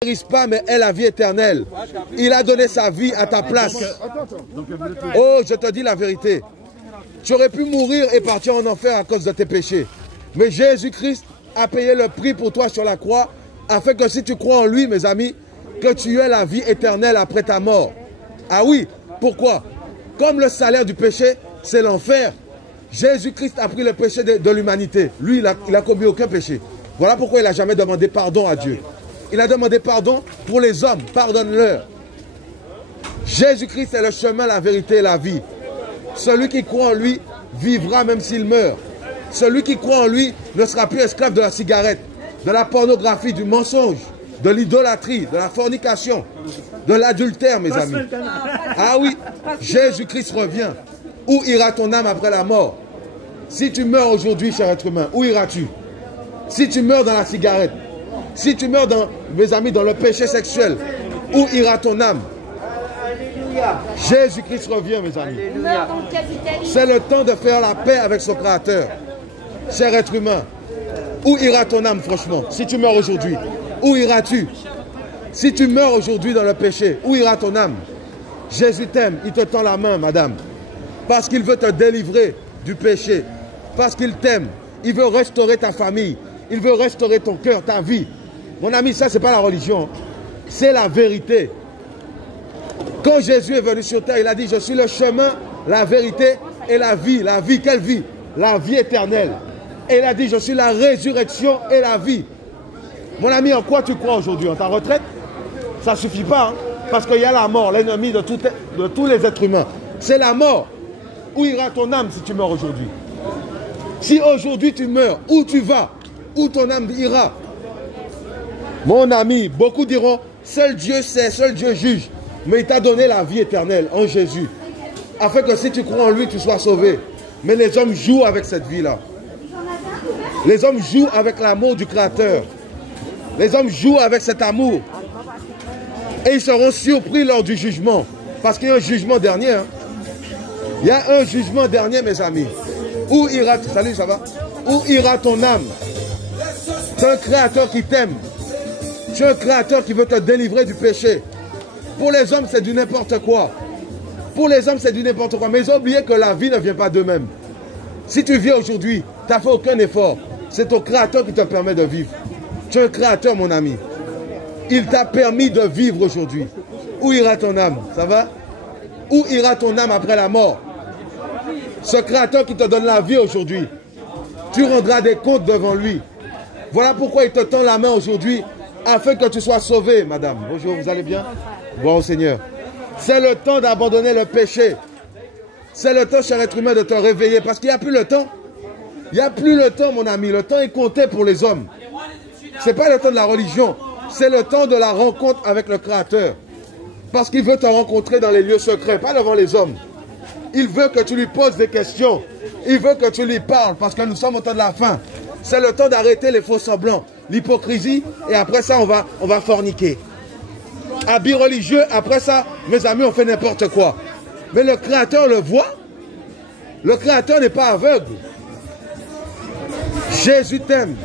périsse pas, mais est la vie éternelle. Il a donné sa vie à ta place. Oh, je te dis la vérité. Tu aurais pu mourir et partir en enfer à cause de tes péchés. Mais Jésus-Christ a payé le prix pour toi sur la croix, afin que si tu crois en lui, mes amis, que tu aies la vie éternelle après ta mort. Ah oui, pourquoi? Comme le salaire du péché, c'est l'enfer. Jésus-Christ a pris le péché de l'humanité. Lui, il n'a commis aucun péché. Voilà pourquoi il n'a jamais demandé pardon à Dieu. Il a demandé pardon pour les hommes. Pardonne-leur. Jésus-Christ est le chemin, la vérité et la vie. Celui qui croit en lui vivra même s'il meurt. Celui qui croit en lui ne sera plus esclave de la cigarette, de la pornographie, du mensonge, de l'idolâtrie, de la fornication, de l'adultère, mes amis. Ah oui, Jésus-Christ revient. Où ira ton âme après la mort? Si tu meurs aujourd'hui, cher être humain, où iras-tu? Si tu meurs dans la cigarette, si tu meurs, mes amis, dans le péché sexuel, où ira ton âme? Jésus-Christ revient, mes amis. C'est le temps de faire la paix avec son Créateur. Cher être humain, où ira ton âme, franchement? Si tu meurs aujourd'hui, où iras-tu? Si tu meurs aujourd'hui dans le péché, où ira ton âme? Jésus t'aime, il te tend la main, madame. Parce qu'il veut te délivrer du péché. Parce qu'il t'aime. Il veut restaurer ta famille. Il veut restaurer ton cœur, ta vie. Mon ami, ça, c'est pas la religion. C'est la vérité. Quand Jésus est venu sur terre, il a dit, je suis le chemin, la vérité et la vie. La vie, quelle vie? La vie éternelle. Et il a dit, je suis la résurrection et la vie. Mon ami, en quoi tu crois aujourd'hui? En ta retraite? Ça ne suffit pas, hein? Parce qu'il y a la mort, l'ennemi de tous les êtres humains. C'est la mort. Où ira ton âme si tu meurs aujourd'hui? Si aujourd'hui tu meurs, où tu vas? Où ton âme ira? Mon ami, beaucoup diront, seul Dieu sait, seul Dieu juge. Mais il t'a donné la vie éternelle en Jésus. Afin que si tu crois en lui, tu sois sauvé. Mais les hommes jouent avec cette vie-là. Les hommes jouent avec l'amour du Créateur. Les hommes jouent avec cet amour. Et ils seront surpris lors du jugement. Parce qu'il y a un jugement dernier. Hein. Il y a un jugement dernier, mes amis. Où ira... Salut, ça va? Où ira ton âme? C'est un Créateur qui t'aime. C'est un Créateur qui veut te délivrer du péché. Pour les hommes, c'est du n'importe quoi. Pour les hommes, c'est du n'importe quoi. Mais ils ont oublié que la vie ne vient pas d'eux-mêmes. Si tu vis aujourd'hui, tu n'as fait aucun effort. C'est ton Créateur qui te permet de vivre. Tu es un Créateur, mon ami. Il t'a permis de vivre aujourd'hui. Où ira ton âme? Ça va? Où ira ton âme après la mort? Ce Créateur qui te donne la vie aujourd'hui, tu rendras des comptes devant lui. Voilà pourquoi il te tend la main aujourd'hui, afin que tu sois sauvé, madame. Bonjour, vous allez bien? Bon, Seigneur. C'est le temps d'abandonner le péché. C'est le temps, cher être humain, de te réveiller, parce qu'il n'y a plus le temps. Il n'y a plus le temps, mon ami. Le temps est compté pour les hommes. Ce n'est pas le temps de la religion. C'est le temps de la rencontre avec le Créateur. Parce qu'il veut te rencontrer dans les lieux secrets, pas devant les hommes. Il veut que tu lui poses des questions. Il veut que tu lui parles, parce que nous sommes au temps de la fin. C'est le temps d'arrêter les faux semblants, l'hypocrisie, et après ça, on va forniquer. Habits religieux, après ça, mes amis, on fait n'importe quoi. Mais le Créateur le voit. Le Créateur n'est pas aveugle. Jésus t'aime.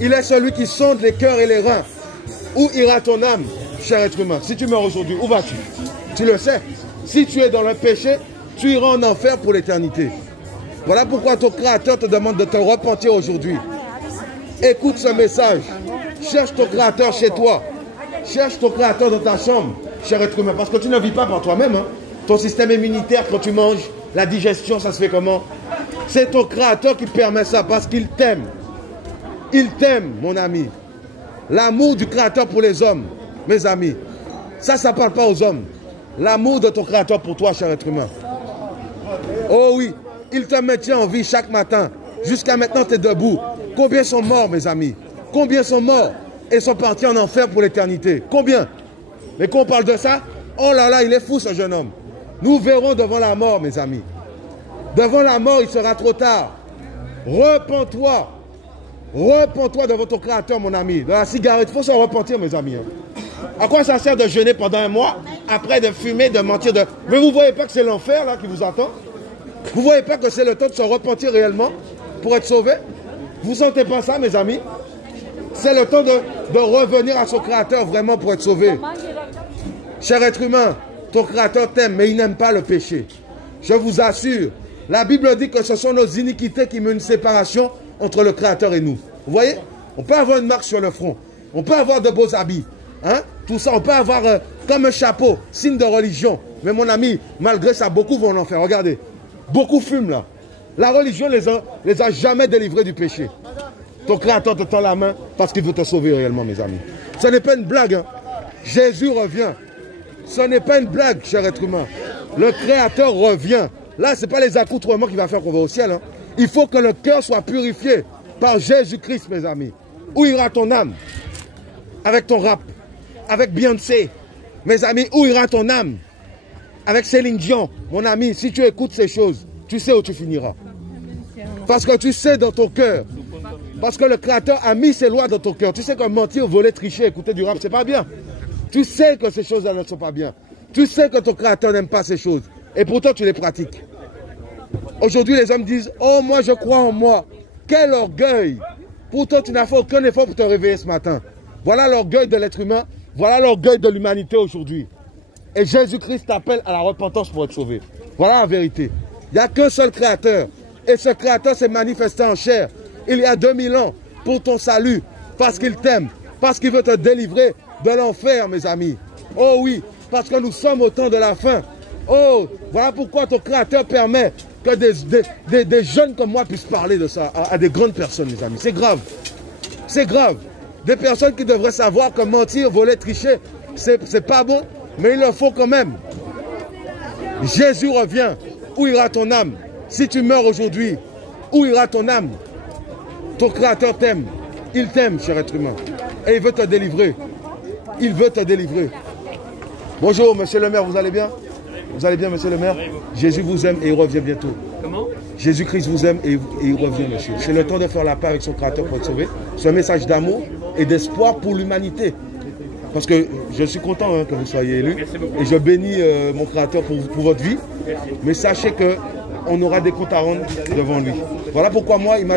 Il est celui qui sonde les cœurs et les reins. Où ira ton âme, cher être humain? Si tu meurs aujourd'hui, où vas-tu? Tu le sais. Si tu es dans le péché, tu iras en enfer pour l'éternité. Voilà pourquoi ton Créateur te demande de te repentir aujourd'hui. Écoute ce message. Cherche ton Créateur chez toi. Cherche ton Créateur dans ta chambre, cher être humain. Parce que tu ne vis pas par toi-même. Hein. Ton système immunitaire, quand tu manges, la digestion, ça se fait comment? C'est ton Créateur qui permet ça parce qu'il t'aime. Il t'aime, mon ami. L'amour du Créateur pour les hommes, mes amis. Ça ne parle pas aux hommes. L'amour de ton Créateur pour toi, cher être humain. Oh oui, il te maintient en vie chaque matin. Jusqu'à maintenant, tu es debout. Combien sont morts, mes amis? Combien sont morts et sont partis en enfer pour l'éternité? Combien? Mais quand on parle de ça, oh là là, il est fou ce jeune homme. Nous verrons devant la mort, mes amis. Devant la mort, il sera trop tard. Repens-toi. Repens-toi devant ton Créateur, mon ami. De la cigarette, il faut s'en repentir, mes amis. À quoi ça sert de jeûner pendant un mois, après de fumer, de mentir, de... Mais vous ne voyez pas que c'est l'enfer là qui vous attend? Vous ne voyez pas que c'est le temps de se repentir réellement pour être sauvé? Vous ne sentez pas ça, mes amis? C'est le temps de revenir à son Créateur vraiment pour être sauvé. Cher être humain, ton Créateur t'aime, mais il n'aime pas le péché. Je vous assure, la Bible dit que ce sont nos iniquités qui mettent une séparation entre le Créateur et nous. Vous voyez? On peut avoir une marque sur le front. On peut avoir de beaux habits. Hein? Tout ça, on peut avoir comme un chapeau, signe de religion. Mais mon ami, malgré ça, beaucoup vont en enfer. Regardez, beaucoup fument là. La religion les a jamais délivrés du péché. Ton Créateur te tend la main parce qu'il veut te sauver réellement, mes amis. Ce n'est pas une blague. Hein? Jésus revient. Ce n'est pas une blague, cher être humain. Le Créateur revient. Là, ce n'est pas les accoutrements qui vont faire qu'on va au ciel. Hein? Il faut que le cœur soit purifié par Jésus-Christ, mes amis. Où ira ton âme? Avec ton rap, avec Beyoncé. Mes amis, où ira ton âme? Avec Céline Dion. Mon ami, si tu écoutes ces choses, tu sais où tu finiras. Parce que tu sais dans ton cœur. Parce que le Créateur a mis ses lois dans ton cœur. Tu sais que mentir, voler, tricher, écouter du rap, c'est pas bien. Tu sais que ces choses-là ne sont pas bien. Tu sais que ton Créateur n'aime pas ces choses. Et pourtant, tu les pratiques. Aujourd'hui, les hommes disent, oh, moi, je crois en moi. Quel orgueil! Pourtant, tu n'as fait aucun effort pour te réveiller ce matin. Voilà l'orgueil de l'être humain. Voilà l'orgueil de l'humanité aujourd'hui. Et Jésus-Christ t'appelle à la repentance pour être sauvé. Voilà la vérité. Il n'y a qu'un seul Créateur. Et ce Créateur s'est manifesté en chair il y a 2000 ans pour ton salut. Parce qu'il t'aime. Parce qu'il veut te délivrer de l'enfer, mes amis. Oh oui, parce que nous sommes au temps de la fin. Oh, voilà pourquoi ton Créateur permet que des jeunes comme moi puissent parler de ça à des grandes personnes, mes amis. C'est grave. C'est grave. Des personnes qui devraient savoir que mentir, voler, tricher, c'est pas bon, mais il le faut quand même. Jésus revient. Où ira ton âme? Si tu meurs aujourd'hui, où ira ton âme? Ton Créateur t'aime. Il t'aime, cher être humain. Et il veut te délivrer. Il veut te délivrer. Bonjour, monsieur le maire, vous allez bien? Vous allez bien, monsieur le maire? Jésus vous aime et il revient bientôt. Comment? Jésus-Christ vous aime et il revient, monsieur. C'est le temps de faire la paix avec son Créateur pour être sauvé. C'est un message d'amour et d'espoir pour l'humanité. Parce que je suis content hein, que vous soyez élu. Et je bénis mon Créateur pour votre vie. Mais sachez qu'on aura des comptes à rendre devant lui. Voilà pourquoi moi, il m'a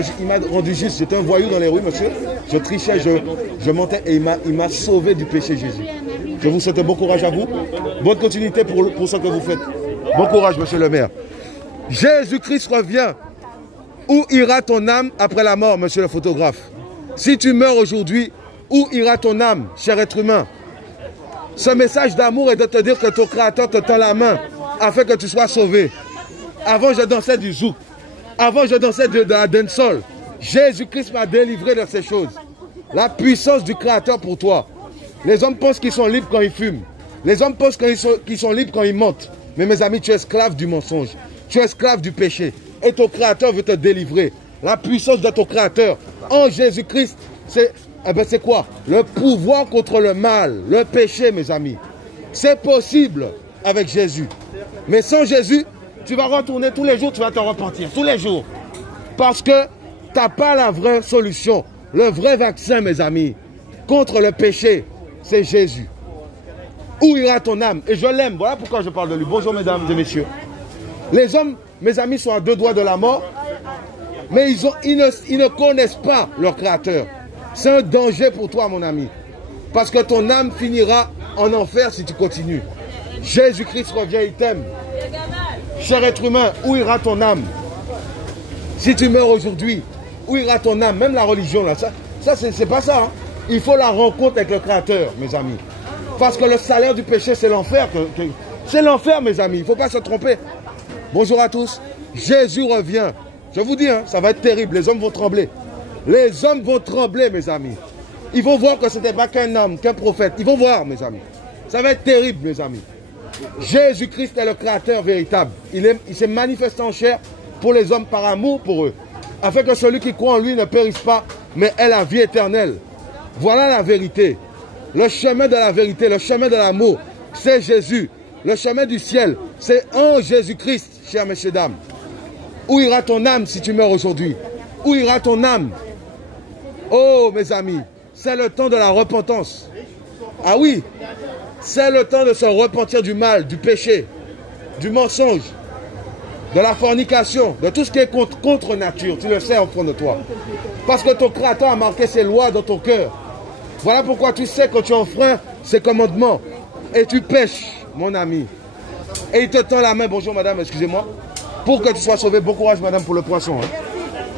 rendu juste. J'étais un voyou dans les rues, monsieur. Je trichais, je mentais et il m'a sauvé du péché, Jésus. Je vous souhaite bon courage à vous. Bonne continuité pour ce que vous faites. Bon courage, monsieur le maire. Jésus-Christ revient. Où ira ton âme après la mort, monsieur le photographe? Si tu meurs aujourd'hui, où ira ton âme, cher être humain? Ce message d'amour est de te dire que ton Créateur te tend la main afin que tu sois sauvé. Avant, je dansais du zouk. Avant, je dansais de la dancehall. Jésus-Christ m'a délivré de ces choses. La puissance du Créateur pour toi. Les hommes pensent qu'ils sont libres quand ils fument. Les hommes pensent qu'ils sont libres quand ils mentent. Mais mes amis, tu es esclave du mensonge. Tu es esclave du péché. Et ton Créateur veut te délivrer. La puissance de ton Créateur en Jésus-Christ, c'est quoi? Le pouvoir contre le mal, le péché, mes amis. C'est possible avec Jésus. Mais sans Jésus, tu vas retourner tous les jours, tu vas te repentir. Tous les jours. Parce que tu n'as pas la vraie solution. Le vrai vaccin, mes amis, contre le péché, c'est Jésus. Où ira ton âme? Et je l'aime. Voilà pourquoi je parle de lui. Bonjour, mesdames et messieurs. Les hommes, mes amis, sont à 2 doigts de la mort. Mais ils ne connaissent pas leur Créateur. C'est un danger pour toi, mon ami. Parce que ton âme finira en enfer si tu continues. Jésus-Christ revient, il t'aime. Cher être humain, où ira ton âme? Si tu meurs aujourd'hui, où ira ton âme? Même la religion, là, ça c'est pas ça. Hein? Il faut la rencontre avec le Créateur, mes amis. Parce que le salaire du péché, c'est l'enfer. C'est l'enfer, mes amis. Il ne faut pas se tromper. Bonjour à tous. Jésus revient. Je vous dis, hein, ça va être terrible. Les hommes vont trembler. Les hommes vont trembler, mes amis. Ils vont voir que ce n'était pas qu'un homme, qu'un prophète. Ils vont voir, mes amis. Ça va être terrible, mes amis. Jésus-Christ est le Créateur véritable. Il s'est manifesté en chair pour les hommes par amour pour eux. Afin que celui qui croit en lui ne périsse pas, mais ait la vie éternelle. Voilà la vérité. Le chemin de la vérité, le chemin de l'amour, c'est Jésus. Le chemin du ciel, c'est en Jésus-Christ, chers messieurs, dames. Où ira ton âme si tu meurs aujourd'hui? Où ira ton âme? Oh, mes amis, c'est le temps de la repentance. Ah oui, c'est le temps de se repentir du mal, du péché, du mensonge, de la fornication, de tout ce qui est contre nature. Tu le sais au fond de toi. Parce que ton Créateur a marqué ses lois dans ton cœur. Voilà pourquoi tu sais quand tu enfreins ses commandements et tu pêches, mon ami. Et il te tend la main, bonjour madame, excusez-moi, pour que tu sois sauvé. Bon courage madame pour le poisson. Hein.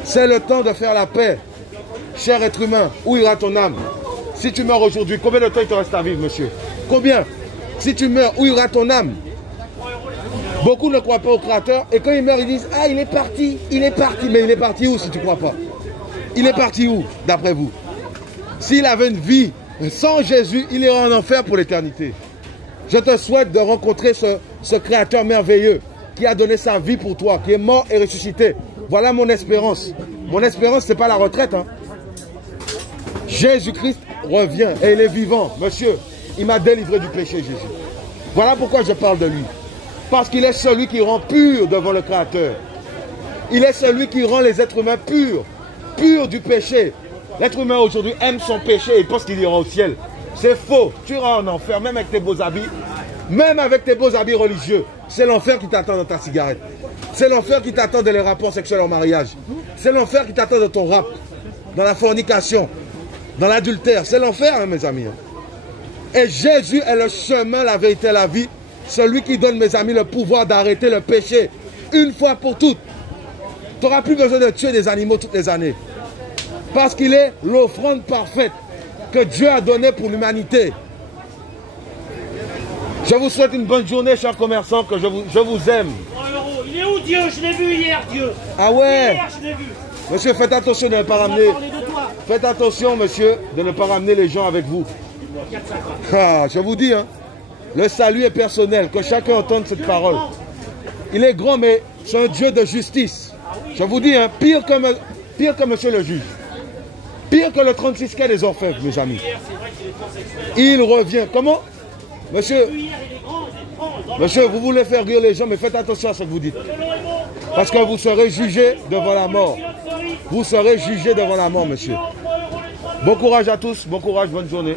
C'est le temps de faire la paix. Cher être humain, où ira ton âme? Si tu meurs aujourd'hui, combien de temps il te reste à vivre, monsieur? Combien? Si tu meurs, où ira ton âme? Beaucoup ne croient pas au Créateur et quand ils meurent, ils disent « Ah, il est parti, il est parti. » Mais il est parti où si tu ne crois pas? Il est parti où, d'après vous? S'il avait une vie sans Jésus, il ira en enfer pour l'éternité. Je te souhaite de rencontrer ce Créateur merveilleux qui a donné sa vie pour toi, qui est mort et ressuscité. Voilà mon espérance. Mon espérance, ce n'est pas la retraite. Hein. Jésus-Christ revient et il est vivant. Monsieur, il m'a délivré du péché, Jésus. Voilà pourquoi je parle de lui. Parce qu'il est celui qui rend pur devant le Créateur. Il est celui qui rend les êtres humains purs. Purs du péché. L'être humain aujourd'hui aime son péché et pense qu'il ira au ciel. C'est faux. Tu iras en enfer, même avec tes beaux habits. Même avec tes beaux habits religieux. C'est l'enfer qui t'attend dans ta cigarette. C'est l'enfer qui t'attend dans les rapports sexuels en mariage. C'est l'enfer qui t'attend dans ton rap. Dans la fornication. Dans l'adultère. C'est l'enfer, hein, mes amis. Et Jésus est le chemin, la vérité et la vie. Celui qui donne, mes amis, le pouvoir d'arrêter le péché. Une fois pour toutes. Tu n'auras plus besoin de tuer des animaux toutes les années. Parce qu'il est l'offrande parfaite que Dieu a donnée pour l'humanité. Je vous souhaite une bonne journée, chers commerçants, que je vous aime. Il est où Dieu? Je l'ai vu hier, Dieu. Ah ouais? Hier, je l'ai vu. Monsieur, faites attention de ne pas ramener... Faites attention, monsieur, de ne pas ramener les gens avec vous. Ah, je vous dis, hein, le salut est personnel, que chacun entende cette parole. Il est grand, mais c'est un Dieu de justice. Je vous dis, hein, pire que monsieur le juge. Pire que le 36 quai des orfèvres, mes amis. Il revient. Comment? Monsieur, vous voulez faire rire les gens, mais faites attention à ce que vous dites. Parce que vous serez jugé devant la mort. Vous serez jugé devant la mort, monsieur. Bon courage à tous, bon courage, bonne journée.